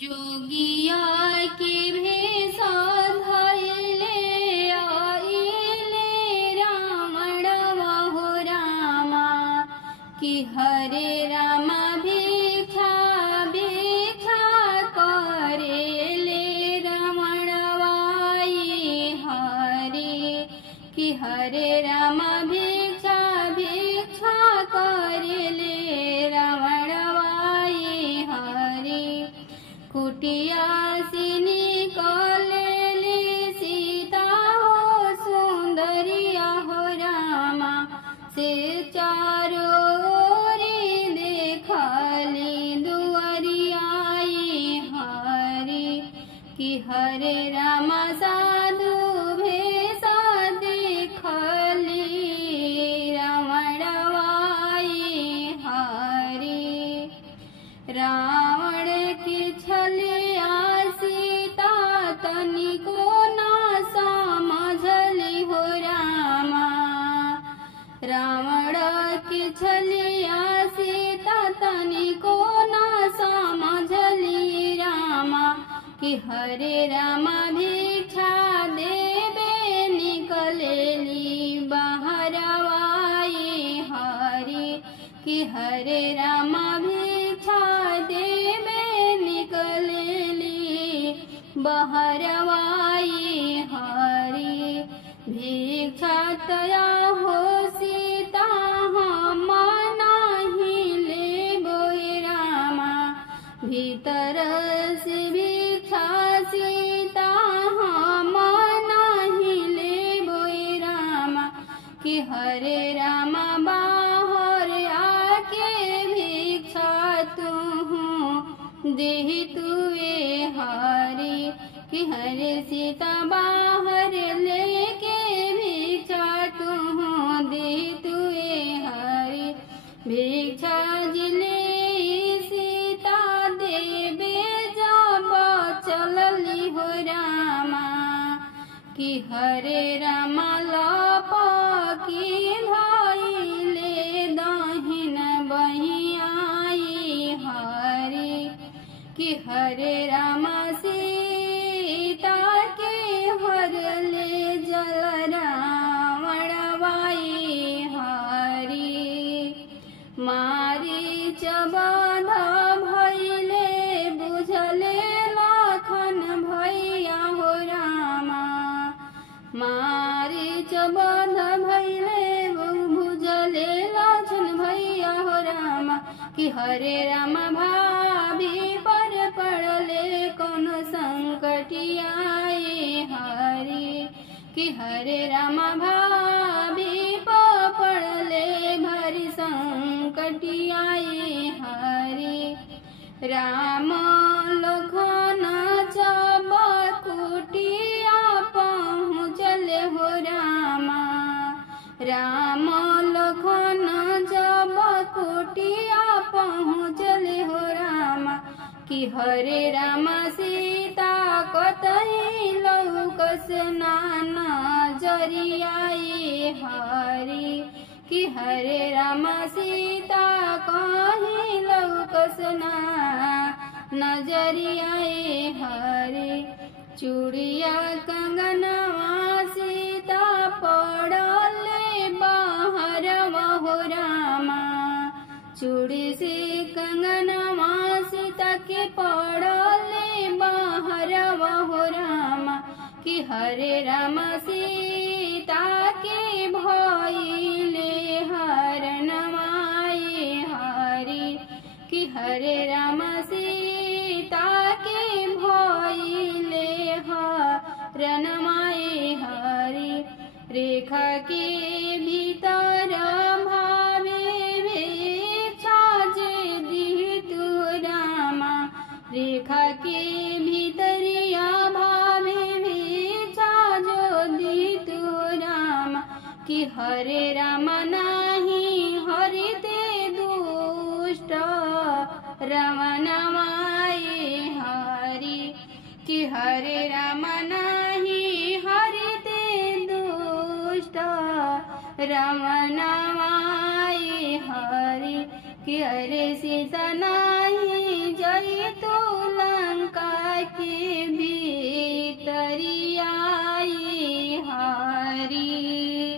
जोगिया के भेषा धइले आइले रावणवा हो रामा कि हरे रामा भिक्षा भिक्षा करेले रावणवा हरे कि हरे रामा भिक्षा भिक्षा करेले रावणवा हरे कुटिया से निकलेली सीता हो सुंदरिया हो रामा से चारों ओरी देखली दुआरिया हरे कि हरे रामा साधु भेषा देखली रावणवा हरे रावण की छलिया सीता तनिको ना समझली हो रामा रावण की छलिया सीता तनिको ना समझली रामा कि हरे रामा भिक्षा देवे निकलेली बाहरवा हरे कि हरे रामा भिक्षा देवे निकलेली बहरवा हरे भिक्षा तया हो सीता हम नहीं लेबो रामा भीतर से भिक्षा सीता हम नहीं लेबो रामा कि हरे रामा बाहर आके भिक्षा तू देहि तुए हरे कि हरे सीता बाहर लेके भिक्षा तू देहि तुए हरे भिक्षा जिले सीता देवे जब चलली हो रामा कि हरे रामा लपकी धइले दहिन बहियाई हरे कि हरे रामा सीता के हरले जल रावणवा हरे मारीच बाध भइले बुझले लखन भैया हो रामा मारीच बाध भइले बुझले लखन भैया हो रामा कि हरे रामा भाभी पर पड़ले कौन संकटियाए हरे कि हरे रामा भाभी पर पड़ले भारी संकटियाए हरे राम लखन जब कुटिया पहुँचले हो रामा राम लखन जब कुटिया पहुँचले हो रामा कि हरे रामा सीता कतही लौकस नाना जरियाए हरे कि हरे रामा सीता कहीं लौकस ना नजरियाए हरे चूड़िया कंगनवा सीता पड़ले बाहरवा हो रामा चूड़ी से कंगनवा सीता के पड़ले बाहरवा हो रामा कि हरे रामा सीता के भइले हरणवाए हरे कि हरे रामा सीता के भइले हरणवाए हरे रेखा के भीतर भावे भिक्षा जे दिहि तू रामा रेखा के भीतरिया भावे भिक्षा जो दिहि तू रामा कि हरे रामा नाही हरिते दुष्ट रावणवा हरे कि हरे रामा नाही हरिते दुष्ट रावणवा हरे कि हरे सीता नाही जय तू लंका के